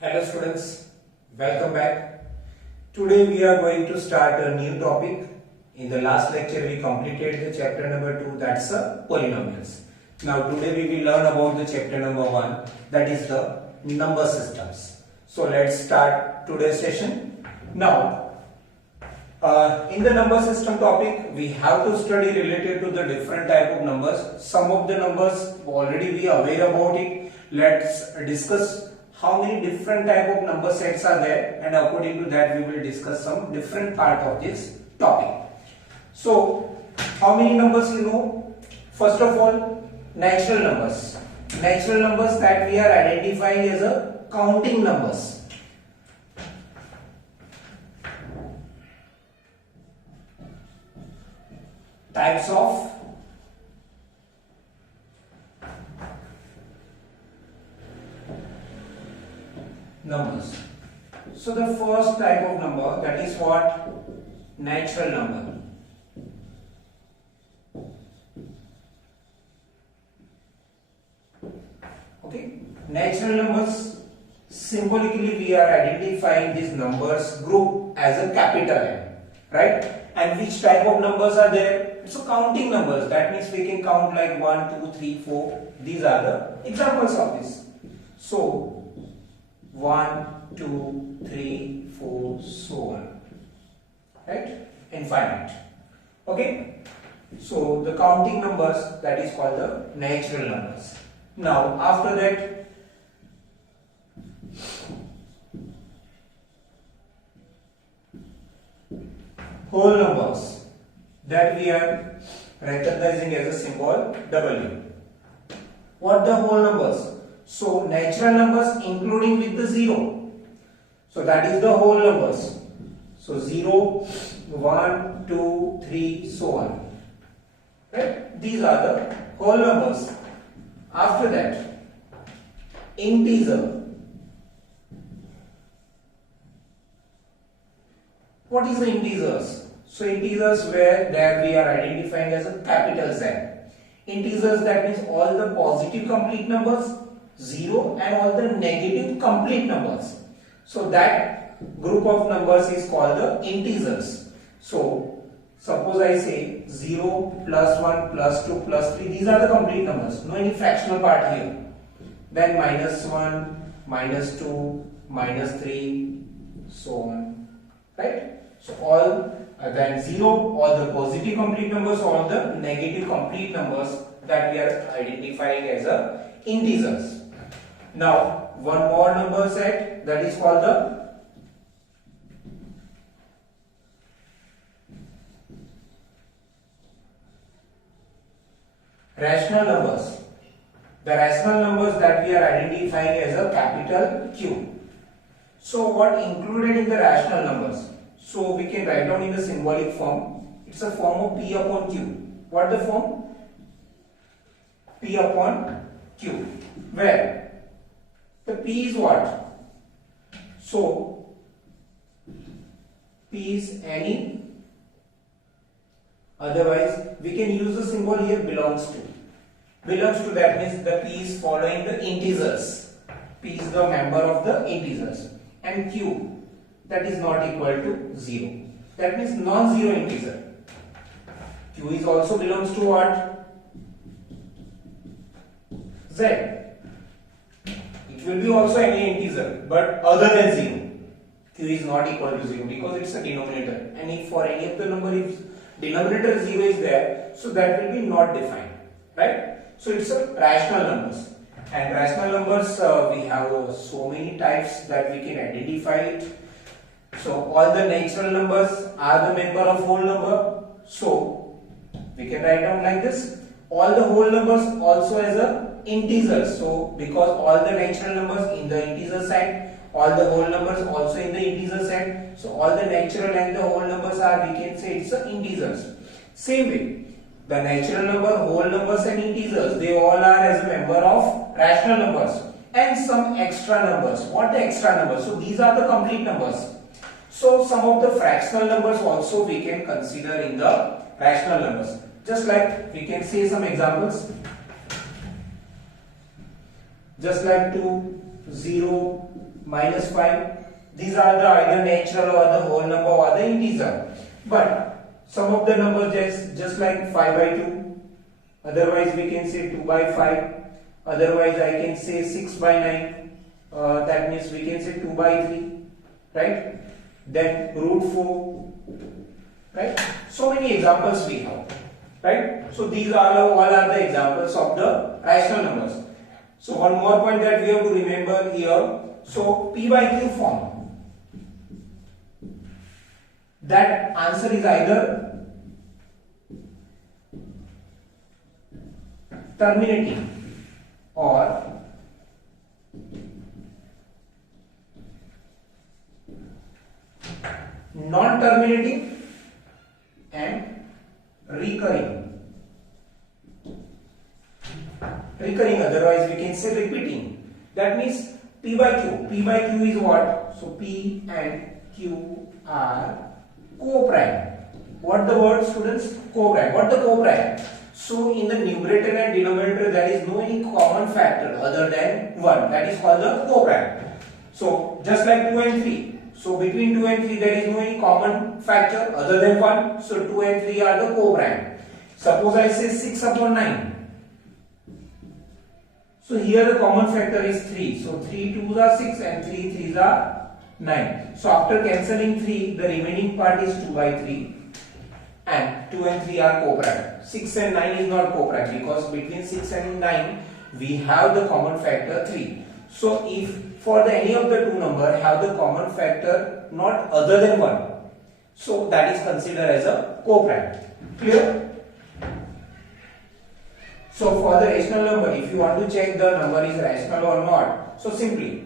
Hello students, welcome back. Today we are going to start a new topic. In the last lecture we completed the chapter number 2, that's polynomials. Now today we will learn about the chapter number 1, that is the number systems. So let's start today's session. Now in the number system topic we have to study related to the different type of numbers. Some of the numbers already we are aware about it. Let's discuss how many different type of number sets are there, and according to that we will discuss some different part of this topic. So how many numbers you know? First of all, natural numbers. Natural numbers that we are identifying as a counting numbers. Types of numbers. So the first type of number, that is what? Natural number. Okay, natural numbers, symbolically we are identifying these numbers group as a capital N, right? And which type of numbers are there? It's a counting numbers. That means we can count like 1, 2, 3, 4. These are the examples of this. So 1, 2, 3, 4, so on, right? Infinite. Okay, so the counting numbers, that is called the natural numbers. Now after that, whole numbers, that we are recognizing as a symbol W. What the whole numbers? So natural numbers including with the 0. So that is the whole numbers. So 0, 1, 2, 3, so on. Right? These are the whole numbers. After that, integer. What is the integers? So integers where that we are identifying as a capital Z. Integers, that means all the positive complete numbers, 0, and all the negative complete numbers. So that group of numbers is called the integers. So suppose I say 0, plus 1, plus 2, plus 3, these are the complete numbers, no any fractional part here. Then minus 1, minus 2, minus 3, so on, right? So all then 0, all the positive complete numbers, all the negative complete numbers that we are identifying as a integers. Now one more number set, that is called the rational numbers. The rational numbers that we are identifying as a capital Q. So what included in the rational numbers? So we can write down in the symbolic form. It's a form of P upon Q. What the form? P upon Q. Where the P is what? So P is any. Otherwise we can use the symbol here belongs to. Belongs to, that means the P is following the integers. P is the member of the integers. And Q, that is not equal to 0. That means non-zero integer. Q is also belongs to what? Z. It will be also any integer, but other than 0. Q is not equal to 0 because it's a denominator. And if for any of the number, if denominator 0 is there, so that will be not defined, right? So it's a rational numbers. And rational numbers, we have so many types that we can identify it. So all the natural numbers are the member of whole number. So we can write down like this. All the whole numbers also as a integer. So because all the natural numbers in the integer side, all the whole numbers also in the integer side. So all the natural and the whole numbers are, we can say it's a integers. Same way, the natural number, whole numbers and integers, they all are as a member of rational numbers. And some extra numbers. What the extra numbers? So these are the complete numbers. So some of the fractional numbers also we can consider in the rational numbers. Just like we can say some examples. just like 2, 0, minus 5. These are the either natural or the whole number or the integer. But some of the numbers just like 5 by 2. Otherwise we can say 2 by 5. Otherwise I can say 6 by 9. That means we can say 2 by 3. Right? Then root 4. Right? So many examples we have. Right? So these are all are the examples of the rational numbers. So one more point that we have to remember here. So P by Q form. That answer is either terminating or non-terminating and recurring. Otherwise we can say repeating. That means P by Q. P by Q is what? So P and Q are co-prime. What the word, students? Co-prime. What the co-prime? So in the numerator and denominator there is no any common factor other than 1. That is called the co-prime. So just like 2 and 3. So between 2 and 3 there is no any common factor other than 1. So 2 and 3 are the co-prime. Suppose I say 6 upon 9. So here the common factor is 3. So 3 2s are 6 and 3 3s are 9. So after cancelling 3, the remaining part is 2 by 3. And 2 and 3 are co-prime. 6 and 9 is not co-prime because between 6 and 9 we have the common factor 3. So if for any of the two numbers have the common factor not other than 1, so that is considered as a co-prime. Clear? So for the rational number, if you want to check the number is rational or not, so simply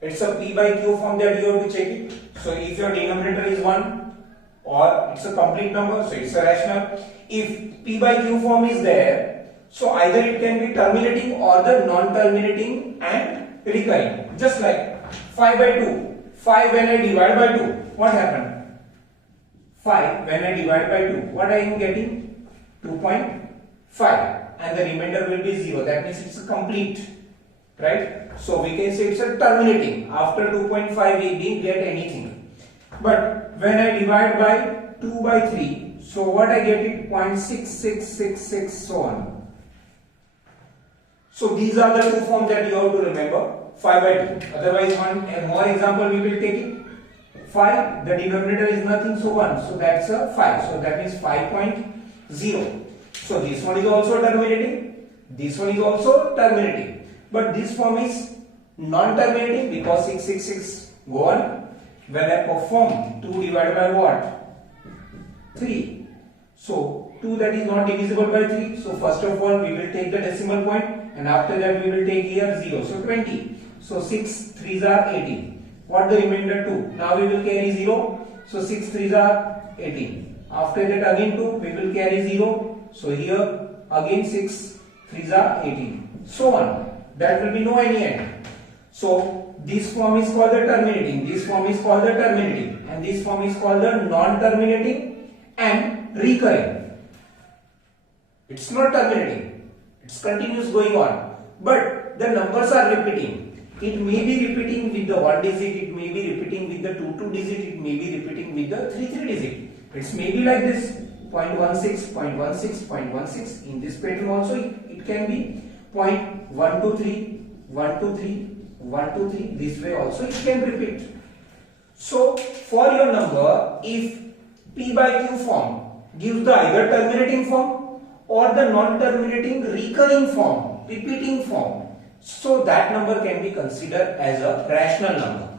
it's a P by Q form that you have to check it. So if your denominator is 1 or it's a complete number, so it's a rational. If P by Q form is there, so either it can be terminating or the non-terminating and recurring. Just like 5 by 2. 5 when I divide by 2, what happened? 5 when I divide by 2, what I am getting? 2.5. And the remainder will be 0. That means it's a complete, right? So we can say it's a terminating. After 2.5 we didn't get anything. But when I divide by 2 by 3, so what I get it 0.6666 so on. So these are the two forms that you have to remember. 5 by 2. Otherwise one more example we will take it. 5, the denominator is nothing, so 1. So that's a 5. So that means 5.0. So this one is also terminating, this one is also terminating, but this form is non-terminating because 666 go on. When I perform 2 divided by what? 3. So 2 that is not divisible by 3. So first of all we will take the decimal point and after that we will take here 0. So 20. So 6 3s are 18. What the remainder 2? Now we will carry 0. So 6 3s are 18. After that again 2 we will carry 0. So here again 6 3s are 18. So on. That will be no any end. So this form is called the terminating. This form is called the terminating. And this form is called the non-terminating and recurring. It's not terminating. It's continuous going on. But the numbers are repeating. It may be repeating with the 1 digit. It may be repeating with the 2 digit. It may be repeating with the 3 digit. It's maybe like this. 0.16, 0.16, 0.16. In this pattern also it can be 0.123, 123, 123. This way also it can repeat. So for your number, if P by Q form gives the either terminating form or the non-terminating recurring form, repeating form, so that number can be considered as a rational number.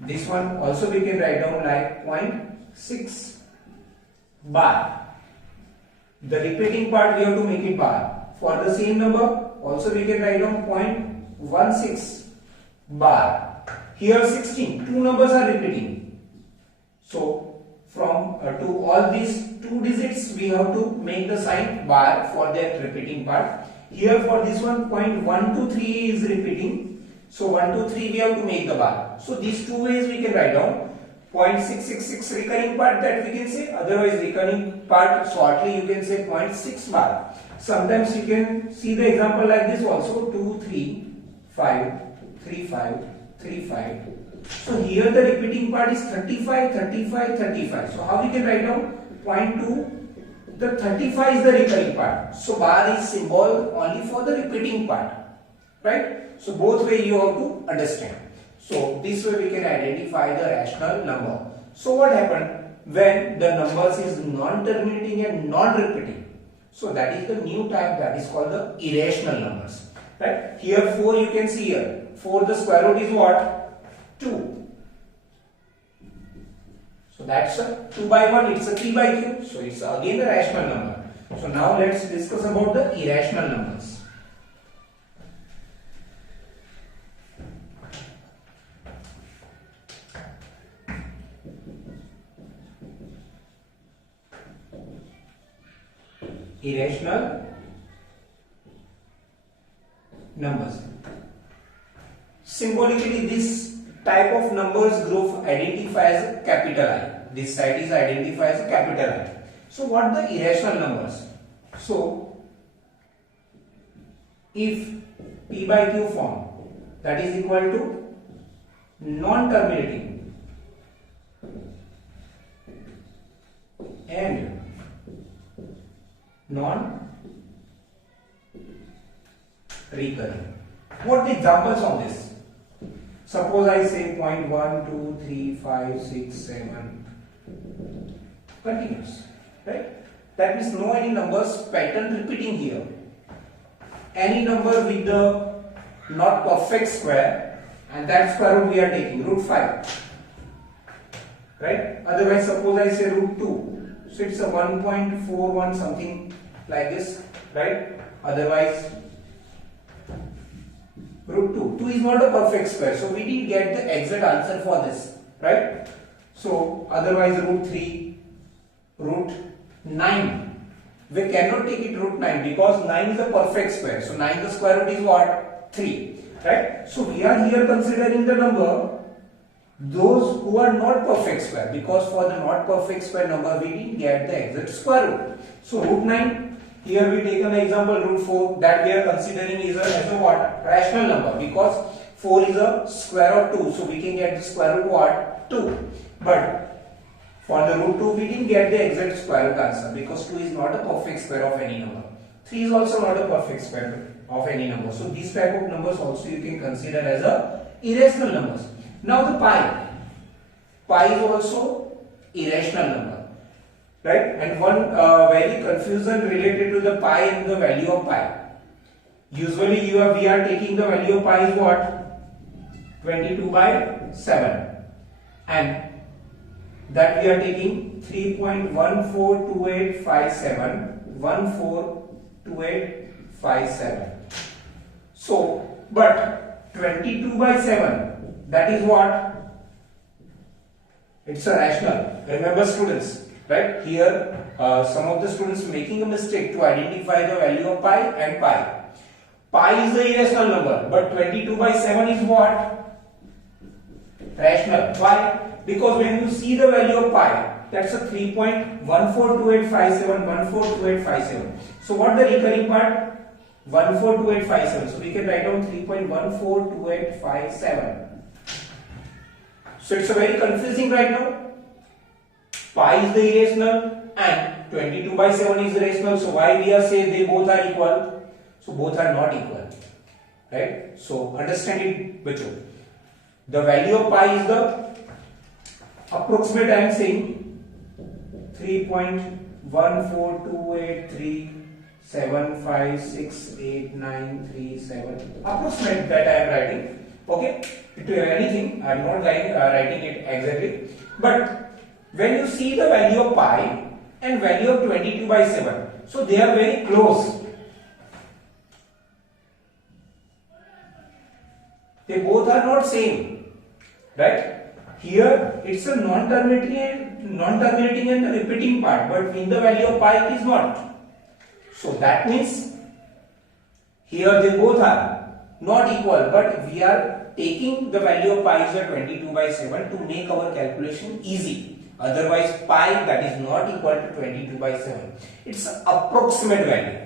This one also we can write down like 0.6 bar. The repeating part we have to make it bar. For the same number also we can write down 0.16 bar. Here 16, two numbers are repeating. So from to all these 2 digits we have to make the sign bar for that repeating part. Here for this one 0.123 is repeating. So 1 2 3 we have to make the bar. So these two ways we can write down. 0.666 recurring part that we can say, otherwise recurring part shortly you can say 0.6 bar. Sometimes you can see the example like this also, 2 3 5 3 5 35. So here the repeating part is 35, 35, 35. So how we can write down? 0.2. The 35 is the recurring part. So bar is symbol only for the repeating part. Right? So both way you have to understand. So this way we can identify the rational number. So what happened when the numbers is non-terminating and non-repeating? So that is the new type, that is called the irrational numbers. Right? Here 4 you can see here. 4 the square root is what? 2. So that's a 2 by 1, it's a 3 by cube. So it's again a rational number. So now let's discuss about the irrational numbers. Irrational numbers. Symbolically, this type of numbers group identifies as capital I. This side is identified as capital I. So what the irrational numbers? So if P by Q form, that is equal to non-terminating and non-recurring. What the examples of this? Suppose I say 0.1, 2, 3, 5, 6, 7 continuous, right? That means no any numbers pattern repeating here. Any number with the not perfect square, and that square root we are taking root 5, right? Otherwise suppose I say root 2. So it's a 1.41 something like this, right? Otherwise root 2. 2 is not a perfect square, so we didn't get the exact answer for this, right? So otherwise root 3, root 9. We cannot take it root 9 because 9 is a perfect square. So 9 the square root is what? 3, right? So we are here considering the number those who are not perfect square, because for the not perfect square number we didn't get the exact square root. So root 9, here we take an example root 4, that we are considering is as a what? Rational number, because 4 is a square of 2, so we can get the square root what? 2. But for the root 2 we didn't get the exact square root answer, because 2 is not a perfect square of any number. 3 is also not a perfect square of any number. So these type of numbers also you can consider as a irrational numbers. Now the pi is also irrational number, right? And one very confusion related to the pi and the value of pi. Usually we are taking the value of pi is what? 22 by 7, and that we are taking 3.142857. So, but 22 by 7, that is what? It's a rational. Remember students, right? Here some of the students making a mistake to identify the value of pi and pi. Pi is the irrational number, but 22 by 7 is what? Rational. Why? Because when you see the value of pi, that's a 3.142857. So what the recurring part? 142857. So we can write down 3.142857. So it's a very confusing right now. Pi is the irrational and 22 by 7 is rational. So why we are saying they both are equal? So both are not equal, right? So understand it, bacho. The value of pi is the approximate, I am saying 3.142837568937 approximate, that I am writing. Okay, to anything, I am not writing it exactly. But when you see the value of pi and value of 22 by 7, so they are very close. They both are not same, right? Here it's a non-terminating and the repeating part, but in the value of pi it is not. So that means here they both are not equal, but we are taking the value of pi as a 22 by 7 to make our calculation easy. Otherwise pi that is not equal to 22 by 7. It's an approximate value.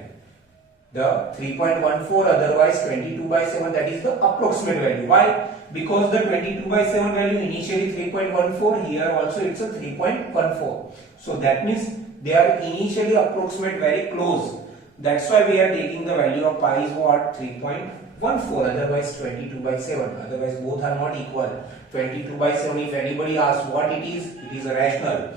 The 3.14, otherwise 22 by 7, that is the approximate value. Why? Because the 22 by 7 value initially 3.14, here also it's a 3.14. So that means they are initially approximate very close. That's why we are taking the value of pi is what? 3.14, otherwise 22 by 7. Otherwise both are not equal. 22 by 7, if anybody asks what it is a rational.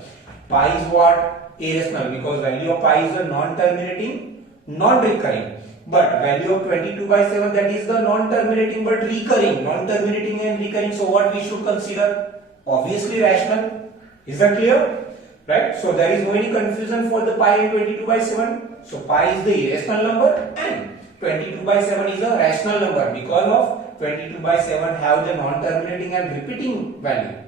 Pi is what? Irrational, because value of pi is a non-terminating, non-recurring. But value of 22 by 7, that is the non-terminating but recurring. Non-terminating and recurring. So what we should consider? Obviously rational. Is that clear? Right? So there is no any confusion for the pi and 22 by 7. So pi is the irrational number and 22 by 7 is a rational number because of 22 by 7 have the non-terminating and repeating value.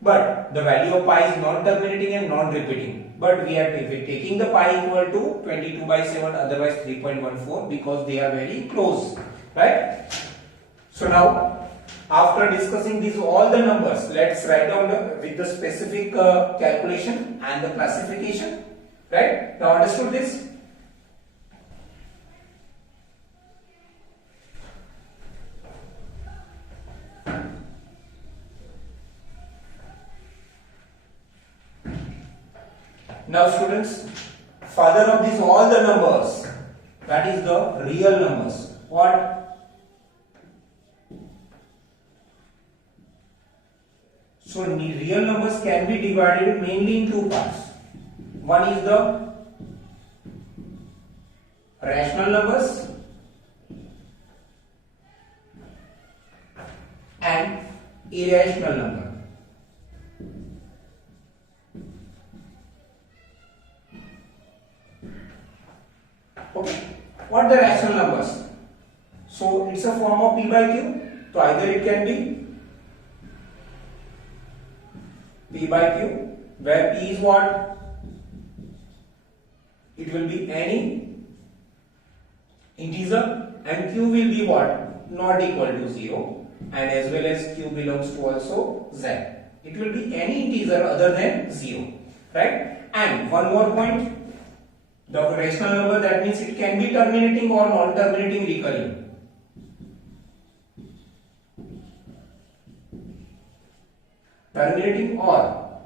But the value of pi is non-terminating and non-repeating. But we are taking the pi equal to 22 by 7, otherwise 3.14, because they are very close. Right? So now, after discussing these all the numbers, let's write down with the specific calculation and the classification. Right? Now understood this? Now students, further of these all the numbers, that is the real numbers. What? So real numbers can be divided mainly in two parts. One is the rational numbers and irrational number. Okay, what are the rational numbers? So it's a form of p by q. So either it can be p by q, where p is what? It will be any integer and q will be what? Not equal to 0, and as well as q belongs to also z. It will be any integer other than 0, right? And one more point. The rational number, that means it can be terminating or non-terminating recurring. Terminating or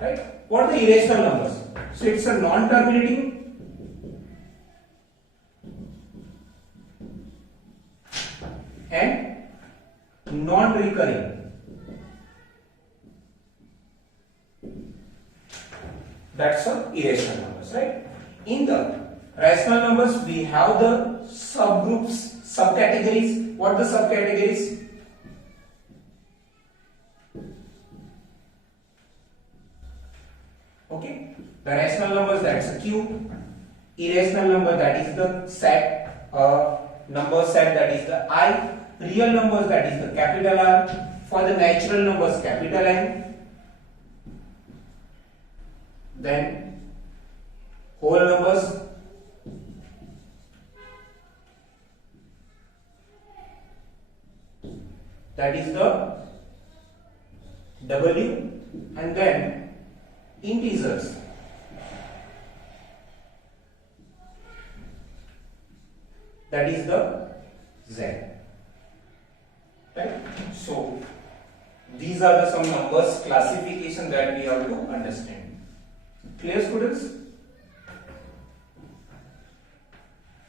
right? What are the irrational numbers? So it's a non-terminating and non-recurring. That's the irrational numbers, right? In the rational numbers, we have the subgroups, subcategories. What are the subcategories? Okay, the rational numbers, that's a Q. Irrational number, that is the set, number set, that is the I. Real numbers, that is the capital R. For the natural numbers, capital N. Then whole numbers, that is the W, and then integers, that is the Z. Right? So these are the some numbers classification that we have to understand. Clear, students?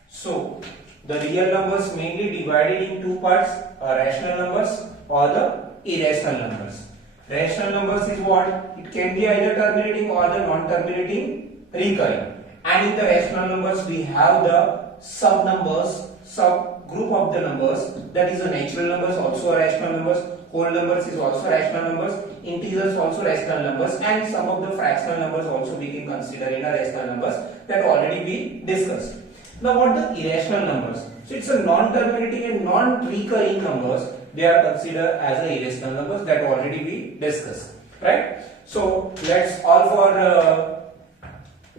So the real numbers mainly divided in two parts, rational numbers or the irrational numbers. Rational numbers is what? It can be either terminating or the non-terminating recurring. And in the rational numbers we have the sub numbers, subgroup of the numbers, that is the natural numbers also rational numbers, whole numbers is also rational numbers, integers also rational numbers, and some of the fractional numbers also we can consider in a rational numbers that already we discussed. Now what the irrational numbers? So it's a non-terminating and non-recurring numbers. They are considered as a irrational numbers that already we discussed, right? So that's all for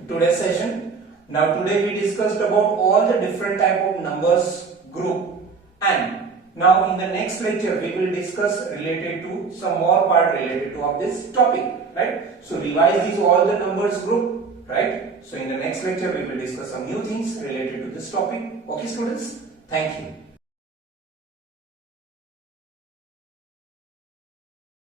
today's session. Now today we discussed about all the different type of numbers group and Now in the next lecture we will discuss related to some more part related to of this topic, right? So revise these all the numbers group, right? So in the next lecture we will discuss some new things related to this topic. Okay students, thank you.